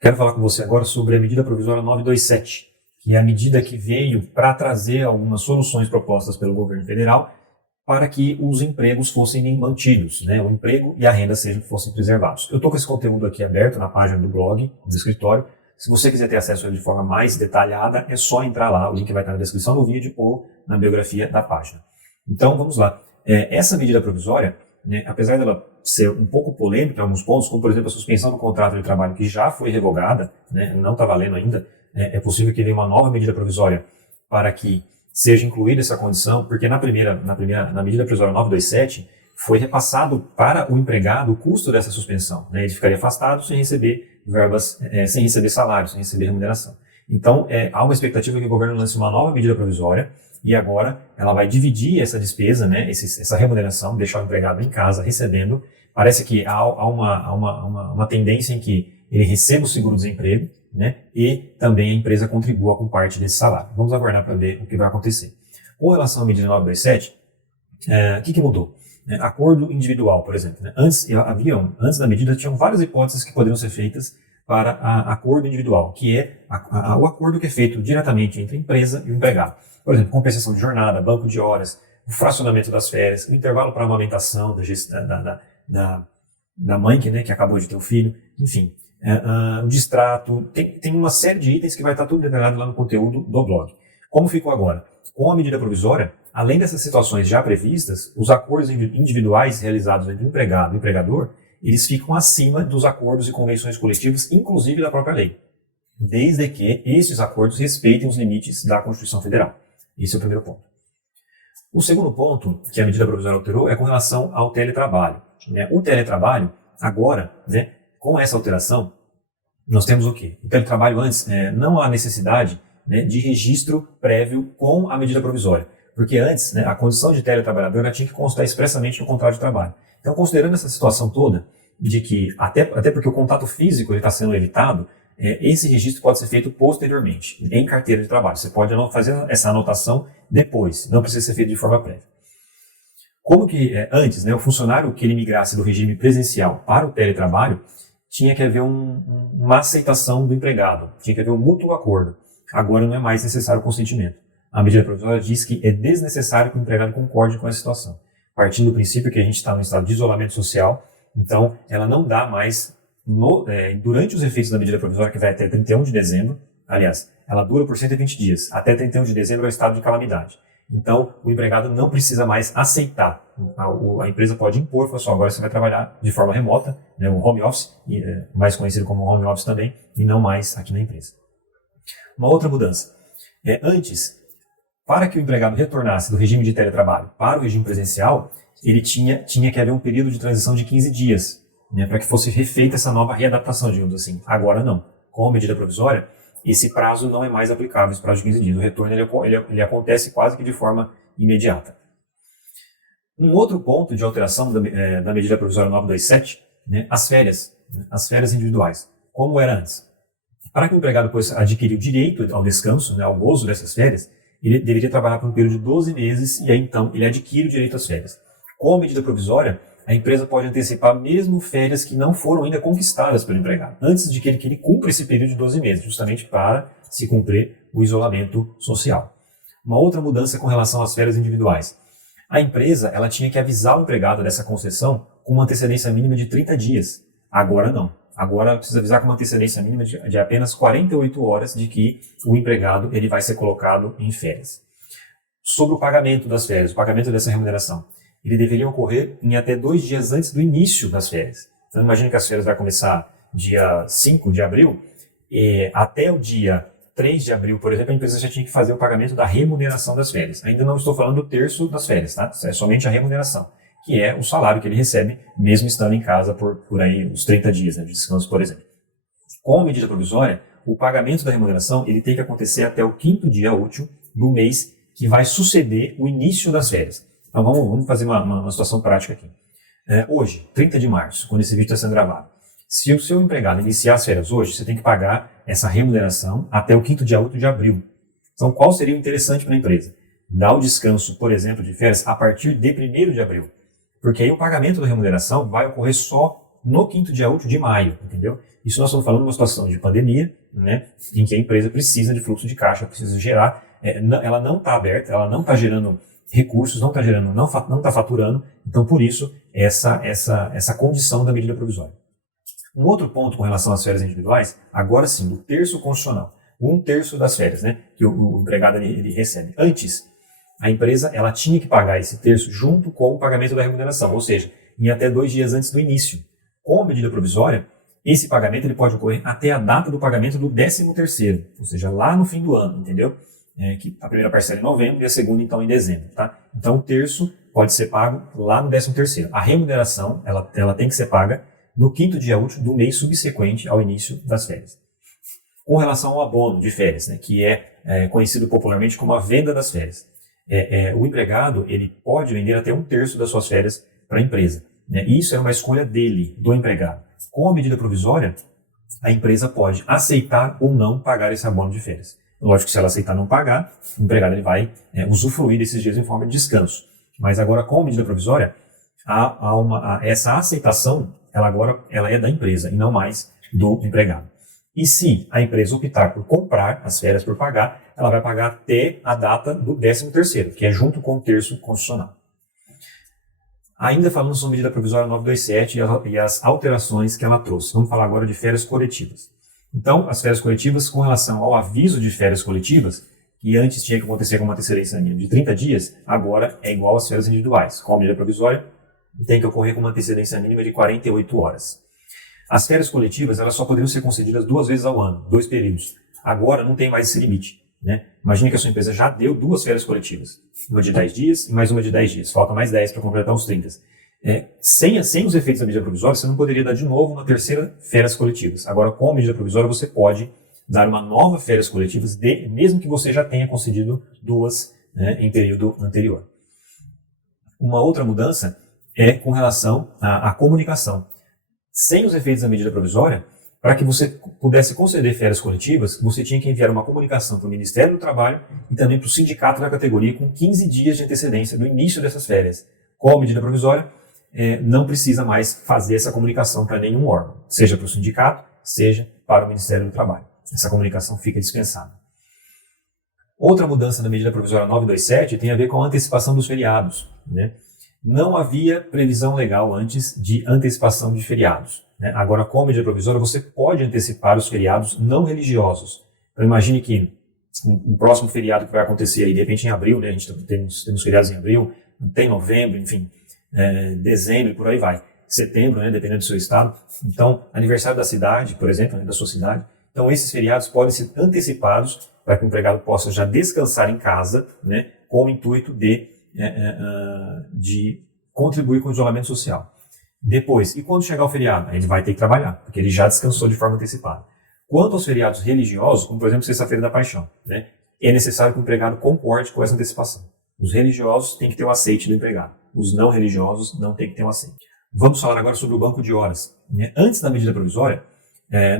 Quero falar com você agora sobre a medida provisória 927, que é a medida que veio para trazer algumas soluções propostas pelo governo federal para que os empregos fossem mantidos, né? O emprego e a renda fossem preservados. Eu estou com esse conteúdo aqui aberto na página do blog, do escritório. Se você quiser ter acesso a ele de forma mais detalhada, é só entrar lá, o link vai estar na descrição do vídeo ou na biografia da página. Então, vamos lá. Essa medida provisória, né, apesar dela ser um pouco polêmica em alguns pontos, como por exemplo a suspensão do contrato de trabalho que já foi revogada, né, não está valendo ainda, é possível que venha uma nova medida provisória para que seja incluída essa condição, porque na medida provisória 927 foi repassado para o empregado o custo dessa suspensão, né, ele ficaria afastado sem receber verbas, sem receber salário, sem receber remuneração. Então, há uma expectativa que o governo lance uma nova medida provisória e agora ela vai dividir essa despesa, né, essa remuneração, deixar o empregado em casa recebendo. Parece que há uma tendência em que ele receba o seguro-desemprego, né, e também a empresa contribua com parte desse salário. Vamos aguardar para ver o que vai acontecer. Com relação à medida 927, o que mudou? Acordo individual, por exemplo. Né? Antes da medida, tinham várias hipóteses que poderiam ser feitas para acordo individual, que é o acordo que é feito diretamente entre a empresa e o empregado. Por exemplo, compensação de jornada, banco de horas, o fracionamento das férias, o intervalo para amamentação da mãe que acabou de ter o filho, enfim, o distrato, tem uma série de itens que vai estar tudo detalhado lá no conteúdo do blog. Como ficou agora? Com a medida provisória, além dessas situações já previstas, os acordos individuais realizados entre o empregado e o empregador, eles ficam acima dos acordos e convenções coletivas, inclusive da própria lei, desde que esses acordos respeitem os limites da Constituição Federal. Esse é o primeiro ponto. O segundo ponto que a medida provisória alterou é com relação ao teletrabalho. O teletrabalho, agora, com essa alteração, nós temos o quê? O teletrabalho antes, não há necessidade de registro prévio com a medida provisória, porque antes a condição de teletrabalhador tinha que constar expressamente no contrato de trabalho. Então, considerando essa situação toda, de que até porque o contato físico está sendo evitado, esse registro pode ser feito posteriormente, em carteira de trabalho. Você pode fazer essa anotação depois, não precisa ser feito de forma prévia. Como que antes, o funcionário que ele migrasse do regime presencial para o teletrabalho, tinha que haver uma aceitação do empregado, tinha que haver um mútuo acordo. Agora não é mais necessário o consentimento. A medida provisória diz que é desnecessário que o empregado concorde com essa situação. Partindo do princípio que a gente está no estado de isolamento social, então ela não dá mais, durante os efeitos da medida provisória, que vai até 31 de dezembro, aliás, ela dura por 120 dias, até 31 de dezembro é o estado de calamidade. Então, o empregado não precisa mais aceitar. A empresa pode impor, falar assim, agora você vai trabalhar de forma remota, o home office, mais conhecido como home office também, e não mais aqui na empresa. Uma outra mudança. Antes, para que o empregado retornasse do regime de teletrabalho para o regime presencial, ele tinha que haver um período de transição de 15 dias, para que fosse refeita essa nova readaptação, digamos assim. Agora não. Com a medida provisória, esse prazo não é mais aplicável, esse prazo de 15 dias. O retorno ele acontece quase que de forma imediata. Um outro ponto de alteração da medida provisória 927, as férias individuais, como era antes. Para que o empregado possa adquirir o direito ao descanso, ao gozo dessas férias, ele deveria trabalhar por um período de 12 meses e aí então ele adquire o direito às férias. Com a medida provisória, a empresa pode antecipar mesmo férias que não foram ainda conquistadas pelo empregado, antes de que ele cumpra esse período de 12 meses, justamente para se cumprir o isolamento social. Uma outra mudança com relação às férias individuais. A empresa ela tinha que avisar o empregado dessa concessão com uma antecedência mínima de 30 dias. Agora não. Agora ela precisa avisar com uma antecedência mínima de apenas 48 horas de que o empregado ele vai ser colocado em férias. Sobre o pagamento das férias, o pagamento dessa remuneração, ele deveria ocorrer em até 2 dias antes do início das férias. Então imagine que as férias vai começar dia 5 de abril, e até o dia 3 de abril, por exemplo, a empresa já tinha que fazer o pagamento da remuneração das férias. Ainda não estou falando do terço das férias, tá? É somente a remuneração, que é o salário que ele recebe, mesmo estando em casa por aí uns 30 dias de descanso, por exemplo. Com a medida provisória, o pagamento da remuneração ele tem que acontecer até o 5º dia útil do mês que vai suceder o início das férias. Então vamos fazer uma situação prática aqui. Hoje, 30 de março, quando esse vídeo está sendo gravado, se o seu empregado iniciar as férias hoje, você tem que pagar essa remuneração até o 5º dia útil de abril. Então qual seria o interessante para a empresa? Dar o descanso, por exemplo, de férias a partir de 1º de abril. Porque aí o pagamento da remuneração vai ocorrer só no 5º dia útil de maio, entendeu? Isso nós estamos falando de uma situação de pandemia, né, em que a empresa precisa de fluxo de caixa, precisa gerar, ela não está aberta, ela não está gerando recursos, não está faturando, então por isso essa condição da medida provisória. Um outro ponto com relação às férias individuais, agora sim, do terço constitucional, 1/3 das férias, né, que o empregado ele recebe. Antes, a empresa ela tinha que pagar esse terço junto com o pagamento da remuneração, ou seja, em até 2 dias antes do início. Com a medida provisória, esse pagamento ele pode ocorrer até a data do pagamento do 13º, ou seja, lá no fim do ano, entendeu? Que a primeira parcela em novembro e a segunda então em dezembro, tá? Então o terço pode ser pago lá no 13º. A remuneração ela tem que ser paga no 5º dia útil do mês subsequente ao início das férias. Com relação ao abono de férias, né, que é conhecido popularmente como a venda das férias, o empregado ele pode vender até 1/3 das suas férias para a empresa, né? Isso é uma escolha dele, do empregado. Com a medida provisória, a empresa pode aceitar ou não pagar esse abono de férias. Lógico que se ela aceitar não pagar, o empregado ele vai usufruir desses dias em forma de descanso. Mas agora, com a medida provisória, essa aceitação ela é da empresa e não mais do empregado. E se a empresa optar por comprar as férias por pagar, ela vai pagar até a data do 13º, que é junto com o terço constitucional. Ainda falando sobre a medida provisória 927 e as alterações que ela trouxe. Vamos falar agora de férias coletivas. Então, as férias coletivas, com relação ao aviso de férias coletivas, que antes tinha que acontecer com uma antecedência mínima de 30 dias, agora é igual às férias individuais. Com a medida provisória, tem que ocorrer com uma antecedência mínima de 48 horas. As férias coletivas elas só poderiam ser concedidas 2 vezes ao ano, 2 períodos. Agora não tem mais esse limite, né? Imagine que a sua empresa já deu 2 férias coletivas, uma de 10 dias e mais uma de 10 dias. Falta mais 10 para completar os 30. Sem os efeitos da medida provisória, você não poderia dar de novo uma terceira férias coletivas. Agora, com a medida provisória, você pode dar uma nova férias coletivas, mesmo que você já tenha concedido 2, né, em período anterior. Uma outra mudança é com relação à comunicação. Sem os efeitos da medida provisória, para que você pudesse conceder férias coletivas, você tinha que enviar uma comunicação para o Ministério do Trabalho e também para o sindicato da categoria com 15 dias de antecedência do início dessas férias. Com a medida provisória, não precisa mais fazer essa comunicação para nenhum órgão, seja para o sindicato, seja para o Ministério do Trabalho. Essa comunicação fica dispensada. Outra mudança na medida provisória 927 tem a ver com a antecipação dos feriados, né? Não havia previsão legal antes de antecipação de feriados, né? Agora, com a medida provisória, você pode antecipar os feriados não religiosos. Então, imagine que um próximo feriado que vai acontecer aí, de repente em abril, né? A gente temos feriados em abril, tem novembro, enfim, dezembro e por aí vai. Setembro, né? Dependendo do seu estado. Então, aniversário da cidade, por exemplo, né? Da sua cidade. Então, esses feriados podem ser antecipados para que o empregado possa já descansar em casa, né? Com o intuito de contribuir com o isolamento social. Depois, e quando chegar o feriado? Ele vai ter que trabalhar, porque ele já descansou de forma antecipada. Quanto aos feriados religiosos, como por exemplo Sexta-feira da Paixão, né, é necessário que o empregado concorde com essa antecipação. Os religiosos têm que ter o aceite do empregado. Os não religiosos não têm que ter o aceite. Vamos falar agora sobre o banco de horas. Antes da medida provisória,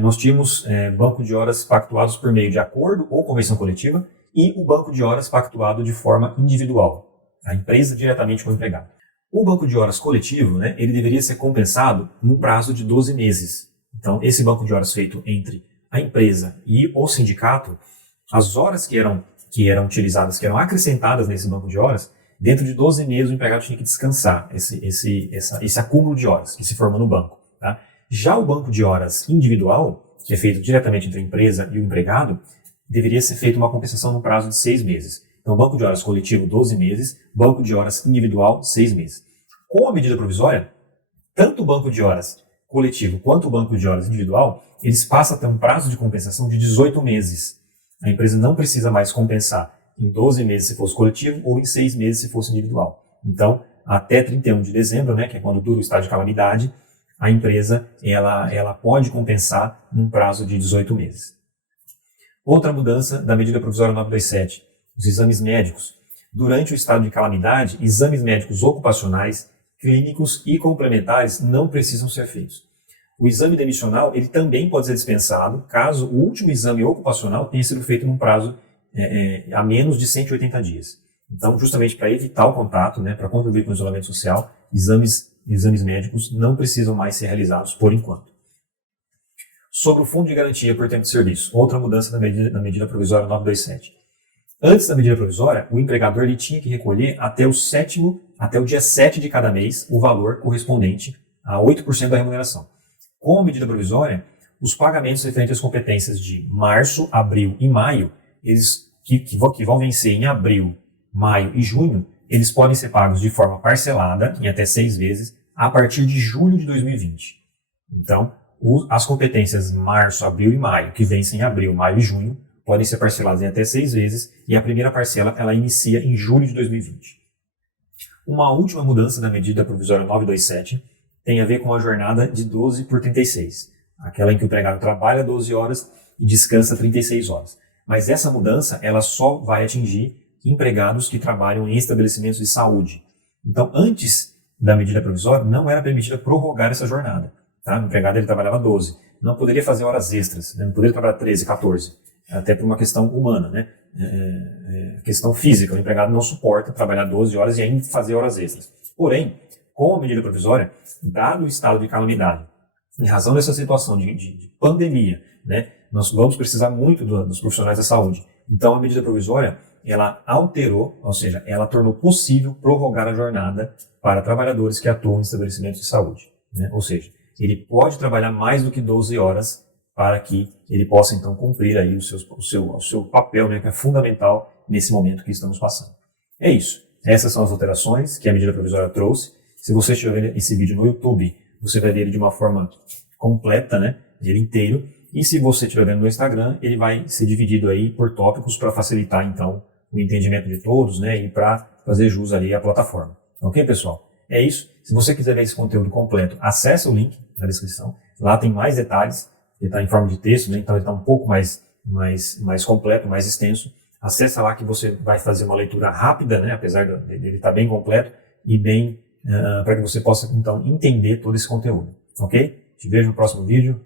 nós tínhamos banco de horas pactuados por meio de acordo ou convenção coletiva e o banco de horas pactuado de forma individual. A empresa diretamente com o empregado. O banco de horas coletivo, né, ele deveria ser compensado num prazo de 12 meses. Então, esse banco de horas feito entre a empresa e o sindicato, as horas que eram utilizadas, que eram acrescentadas nesse banco de horas, dentro de 12 meses o empregado tinha que descansar esse acúmulo de horas que se forma no banco. Tá? Já o banco de horas individual, que é feito diretamente entre a empresa e o empregado, deveria ser feita uma compensação no prazo de 6 meses. Então, banco de horas coletivo, 12 meses, banco de horas individual, 6 meses. Com a medida provisória, tanto o banco de horas coletivo quanto o banco de horas individual, eles passam a ter um prazo de compensação de 18 meses. A empresa não precisa mais compensar em 12 meses se fosse coletivo ou em 6 meses se fosse individual. Então, até 31 de dezembro, né, que é quando dura o estado de calamidade, a empresa ela pode compensar num prazo de 18 meses. Outra mudança da medida provisória 927. Os exames médicos. Durante o estado de calamidade, exames médicos ocupacionais, clínicos e complementares não precisam ser feitos. O exame demissional ele também pode ser dispensado caso o último exame ocupacional tenha sido feito num prazo a menos de 180 dias. Então, justamente para evitar o contato, né, para contribuir com o isolamento social, exames médicos não precisam mais ser realizados por enquanto. Sobre o Fundo de Garantia por Tempo de Serviço, outra mudança da medida provisória 927. Antes da medida provisória, o empregador ele tinha que recolher até o dia 7 de cada mês o valor correspondente a 8% da remuneração. Com a medida provisória, os pagamentos referentes às competências de março, abril e maio, que vão vencer em abril, maio e junho, eles podem ser pagos de forma parcelada, em até 6 vezes, a partir de julho de 2020. Então, as competências março, abril e maio, que vencem em abril, maio e junho, podem ser parceladas em até 6 vezes, e a primeira parcela ela inicia em julho de 2020. Uma última mudança da medida provisória 927 tem a ver com a jornada de 12 por 36, aquela em que o empregado trabalha 12 horas e descansa 36 horas. Mas essa mudança ela só vai atingir empregados que trabalham em estabelecimentos de saúde. Então, antes da medida provisória, não era permitida prorrogar essa jornada. Tá? O empregado ele trabalhava 12, não poderia fazer horas extras, né? Não poderia trabalhar 13, 14, até por uma questão humana, né? Questão física, o empregado não suporta trabalhar 12 horas e ainda fazer horas extras. Porém, com a medida provisória, dado o estado de calamidade, em razão dessa situação de pandemia, né? Nós vamos precisar muito dos profissionais da saúde. Então, a medida provisória, ela alterou, ou seja, ela tornou possível prorrogar a jornada para trabalhadores que atuam em estabelecimentos de saúde, né? Ou seja, ele pode trabalhar mais do que 12 horas para que ele possa, então, cumprir aí o seu papel, né, que é fundamental nesse momento que estamos passando. É isso. Essas são as alterações que a medida provisória trouxe. Se você estiver vendo esse vídeo no YouTube, você vai ver ele de uma forma completa, né, ele inteiro. E se você estiver vendo no Instagram, ele vai ser dividido aí por tópicos para facilitar, então, o entendimento de todos, né, e para fazer jus ali à plataforma. Ok, pessoal? É isso. Se você quiser ver esse conteúdo completo, acesse o link na descrição. Lá tem mais detalhes. Ele está em forma de texto, né? Então ele está um pouco mais completo, mais extenso. Acessa lá que você vai fazer uma leitura rápida, né? Apesar dele estar bem completo e bem para que você possa então entender todo esse conteúdo. Ok? Te vejo no próximo vídeo.